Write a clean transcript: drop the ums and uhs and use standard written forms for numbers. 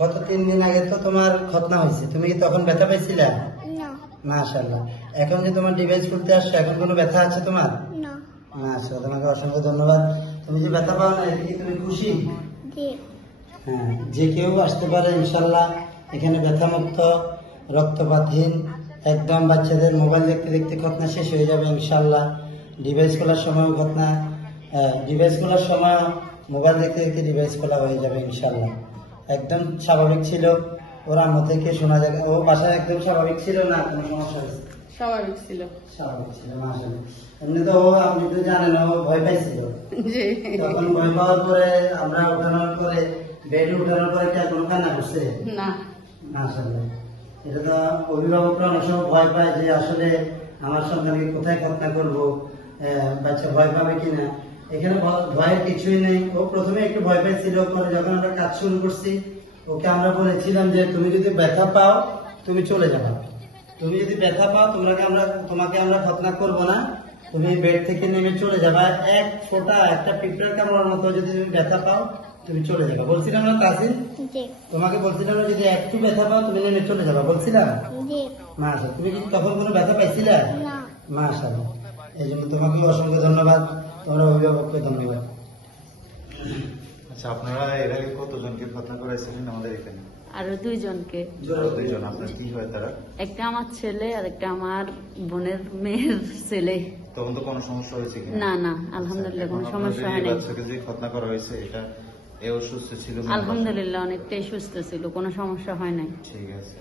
গত 3 দিন আগে তো তোমার খতনা হয়েছে, তুমি কি তখন ব্যথা পাইছিলা? না। মাশাআল্লাহ। এখন যে তোমার ডিভাইস খুলতে আসছো, এখন কোনো ব্যথা আছে তোমার? না। মাশাআল্লাহ, তোমাকে অসংখ্য ধন্যবাদ। তুমি যে ব্যথা পাও না, এতে কি তুমি খুশি? জি। হ্যাঁ, যে কেউ আসতে পারে ইনশাল্লাহ। এখানে ব্যথা মুক্ত, রক্তপাতহীন, একদম বাচ্চাদের মোবাইল দেখতে দেখতে খতনা শেষ হয়ে যাবে ইনশাল্লাহ। ডিভাইস খোলার সময় খতনা, ডিভাইস খোলার সময় মোবাইল দেখতে দেখতে ডিভাইস খোলা হয়ে যাবে ইনশাল্লাহ। একদম স্বাভাবিক ছিল, ওর আম্মু থেকে শোনা যায়, ও বাসায় একদম স্বাভাবিক ছিল না, কোনো সমস্যা হয়েছে? স্বাভাবিক ছিল। স্বাভাবিক ছিল, মাশাআল্লাহ। এমনি তো আপনি তো জানেন ও ভয় পাইছিল, জি। তখন ভয় পাওয়ার পরে আমরা উঠানোর পরে, বেডে উঠানোর পরে কি আর কোনো কান্না করছে? না। মাশাআল্লাহ। এটা তো অভিভাবকরা অনেক সময় ভয় পায় যে আসলে আমার সন্তানকে কোথায় খতনা করবো, বাচ্চা ভয় পাবে কিনা। এখানে ভয়ের কিছুই নেই। ও প্রথমে একটু ভয় পাইছিল, পরে যখন আমরা কাজ শুরু করছি ওকে আমরা বলেছিলাম যে তুমি যদি ব্যথা পাও তুমি চলে যাবা, তুমি যদি ব্যথা পাও তোমাকে আমরা খতনা করবো না, তুমি বেড থেকে নেমে চলে যাবা। এক ফোঁটা, একটা পিঁপড়ার কামড়ার মতো যদি তুমি ব্যথা পাও তুমি চলে যাবা, বলছিলাম না তাসিন? জি। তোমাকে বলছিলাম না, যদি একটু ব্যথা পাও তুমি নেমে চলে যাবা, বলছিলাম? জি। মাশাআল্লাহ। তুমি কি তখন কোনো ব্যথা পাইছিলা? না। মাশাআল্লাহ। এই জন্য তোমাকে অসংখ্য ধন্যবাদ, তোমার অভিভাবককে ধন্যবাদ। আচ্ছা, আপনারা এর আগে কতজনকে খতনা করাইছিলেন আমাদের এখানে? আরো 2 জনকে। আরো 2 জন। আপনার কি হয় তারা? একটা আমার ছেলে আর একটা আমার বোনের মেয়ের ছেলে। তখন তো কোনো সমস্যা হয়েছে কিনা? না না, আলহামদুলিল্লাহ কোনো এখন সমস্যা আপনাদের এই হয়নি। বাচ্চাকে যে খতনা করা হয়েছে, এটা এও সুস্থ ছিল না? আলহামদুলিল্লাহ অনেকটাই সুস্থ ছিল, কোনো সমস্যা হয় নাই। ঠিক আছে।